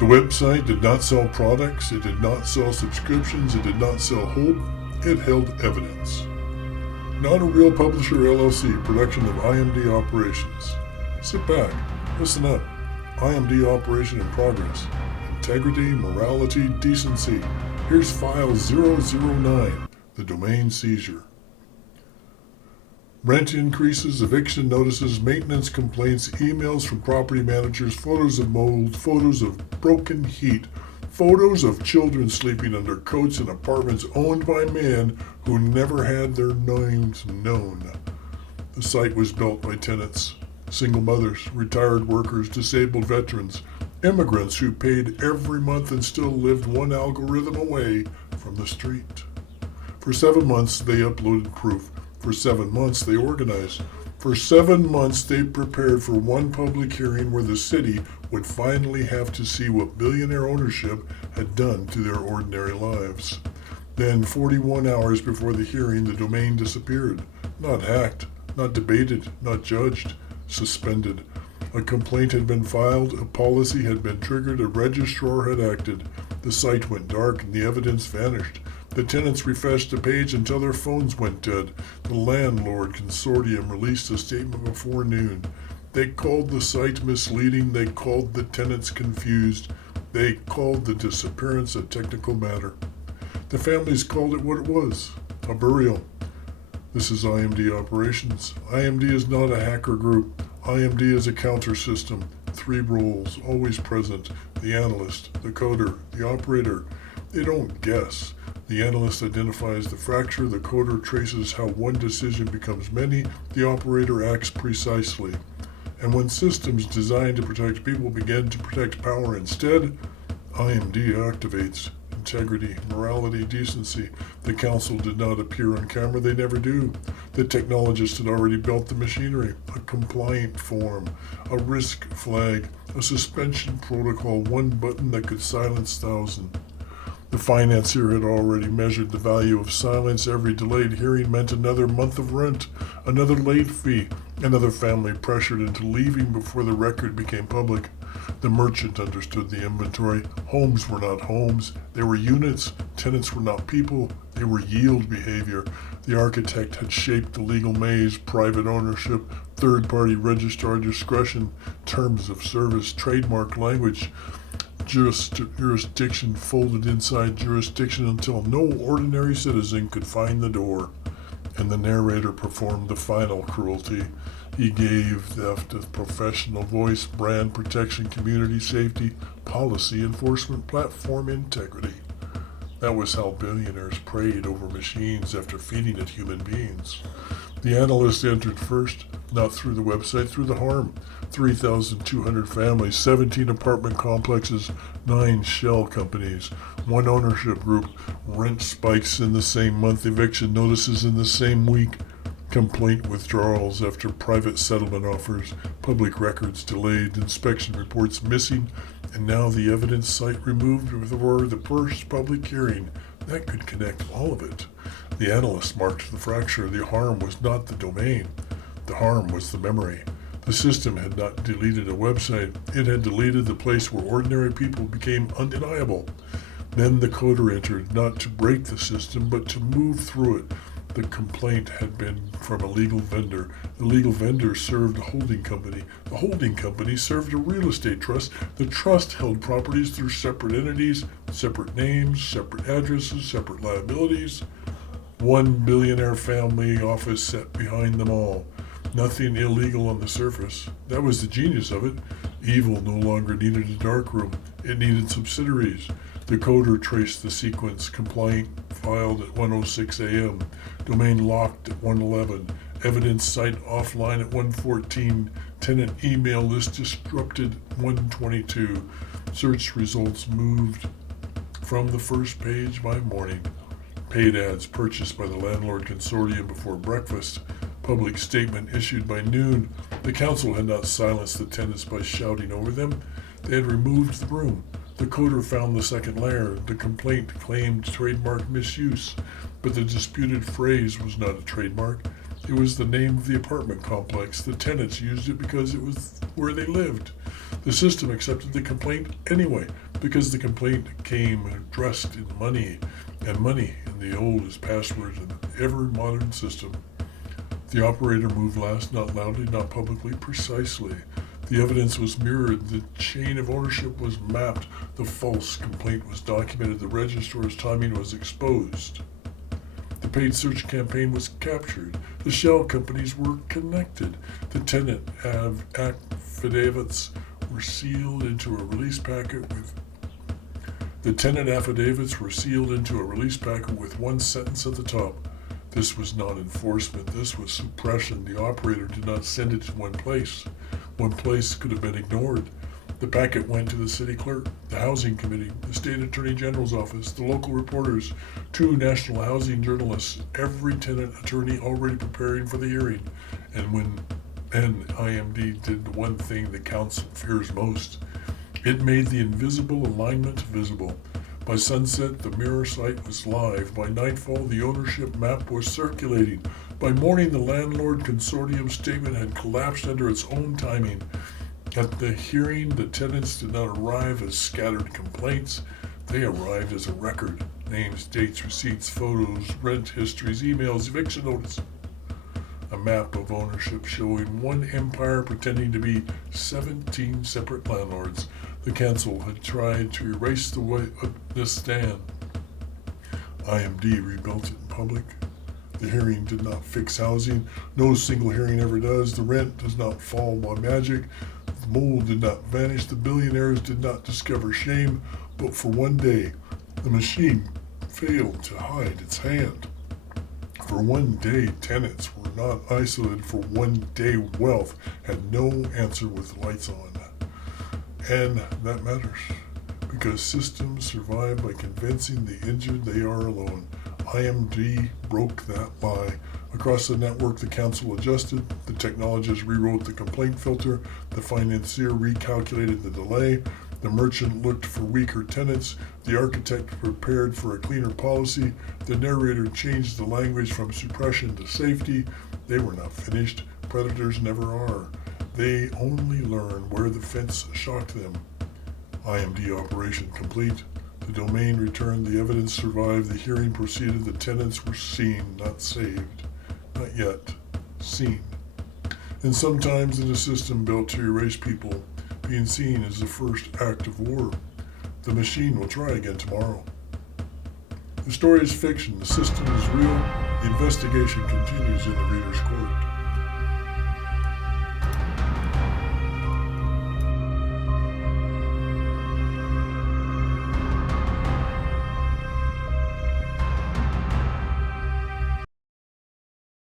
The website did not sell products, it did not sell subscriptions, it did not sell hope, it held evidence. Not A Real Publisher LLC, production of IMD Operations. Sit back, listen up. IMD Operation in progress. Integrity, morality, decency. Here's file 009, the domain seizure. Rent increases, eviction notices, maintenance complaints, emails from property managers, photos of mold, photos of broken heat, photos of children sleeping under coats in apartments owned by men who never had their names known. The site was built by tenants, single mothers, retired workers, disabled veterans, immigrants who paid every month and still lived one algorithm away from the street. For 7 months, they uploaded proof. For 7 months, they organized. For 7 months, they prepared for one public hearing where the city would finally have to see what billionaire ownership had done to their ordinary lives. Then, 41 hours before the hearing, the domain disappeared. Not hacked, not debated, not judged, suspended. A complaint had been filed, a policy had been triggered, a registrar had acted. The site went dark and the evidence vanished. The tenants refreshed the page until their phones went dead. The landlord consortium released a statement before noon. They called the site misleading. They called the tenants confused. They called the disappearance a technical matter. The families called it what it was, a burial. This is IMD Operations. IMD is not a hacker group. IMD is a counter system. 3 roles, always present. The analyst, the coder, the operator. They don't guess. The analyst identifies the fracture, the coder traces how one decision becomes many, the operator acts precisely. And when systems designed to protect people begin to protect power instead, IMD activates. Integrity, morality, decency. The council did not appear on camera, they never do. The technologist had already built the machinery, a compliant form, a risk flag, a suspension protocol, one button that could silence thousands. The financier had already measured the value of silence. Every delayed hearing meant another month of rent, another late fee, another family pressured into leaving before the record became public. The merchant understood the inventory. Homes were not homes. They were units. Tenants were not people. They were yield behavior. The architect had shaped the legal maze, private ownership, third-party registrar discretion, terms of service, trademark language, jurisdiction folded inside jurisdiction until no ordinary citizen could find the door. And the narrator performed the final cruelty. He gave theft a professional voice, brand protection, community safety, policy enforcement, platform integrity. That was how billionaires preyed over machines after feeding it human beings. The analyst entered first, not through the website, through the harm. 3,200 families, 17 apartment complexes, 9 shell companies, 1 ownership group, rent spikes in the same month, eviction notices in the same week, complaint withdrawals after private settlement offers, public records delayed, inspection reports missing, and now the evidence site removed before the first public hearing. That could connect all of it. The analyst marked the fracture. The harm was not the domain. The harm was the memory. The system had not deleted a website. It had deleted the place where ordinary people became undeniable. Then the coder entered, not to break the system, but to move through it. The complaint had been from a legal vendor. The legal vendor served a holding company. The holding company served a real estate trust. The trust held properties through separate entities, separate names, separate addresses, separate liabilities. One billionaire family office sat behind them all. Nothing illegal on the surface. That was the genius of it. Evil no longer needed a darkroom. It needed subsidiaries. The coder traced the sequence. Complaint filed at 1:06 a.m. Domain locked at 1:11. Evidence site offline at 1:14. Tenant email list disrupted 1:22. Search results moved from the first page by morning. Paid ads purchased by the landlord consortium before breakfast. Public statement issued by noon. The council had not silenced the tenants by shouting over them. They had removed the room. The coder found the second layer. The complaint claimed trademark misuse, but the disputed phrase was not a trademark. It was the name of the apartment complex. The tenants used it because it was where they lived. The system accepted the complaint anyway. because the complaint came dressed in money, and money in the oldest passwords in every modern system. The operator moved last, not loudly, not publicly, precisely. The evidence was mirrored, the chain of ownership was mapped, the false complaint was documented, the registrar's timing was exposed. The paid search campaign was captured, the shell companies were connected, the tenant affidavits were sealed into a release packet with one sentence at the top. This was not enforcement, this was suppression. The operator did not send it to one place. One place could have been ignored. The packet went to the city clerk, the housing committee, the state attorney general's office, the local reporters, 2 national housing journalists, every tenant attorney already preparing for the hearing. And when IMD did the one thing the council fears most, it made the invisible alignment visible. By sunset, the mirror site was live. By nightfall, the ownership map was circulating. By morning, the landlord consortium statement had collapsed under its own timing. At the hearing, the tenants did not arrive as scattered complaints. They arrived as a record. Names, dates, receipts, photos, rent histories, emails, eviction notice. A map of ownership showing one empire pretending to be 17 separate landlords. The council had tried to erase this stand. IMD rebuilt it in public. The hearing did not fix housing. No single hearing ever does. The rent does not fall by magic. The mold did not vanish. The billionaires did not discover shame. But for one day, the machine failed to hide its hand. For one day, tenants were not isolated. For one day, wealth had no answer with lights on. And that matters, because systems survive by convincing the injured they are alone. IMD broke that lie. Across the network, the council adjusted, the technologists rewrote the complaint filter, the financier recalculated the delay, the merchant looked for weaker tenants, the architect prepared for a cleaner policy, the narrator changed the language from suppression to safety. They were not finished. Predators never are. They only learn where the fence shocked them. IMD operation complete. The domain returned, the evidence survived, the hearing proceeded, the tenants were seen, not saved. Not yet. Seen. And sometimes in a system built to erase people, being seen is the first act of war. The machine will try again tomorrow. The story is fiction, the system is real, the investigation continues in the reader's court.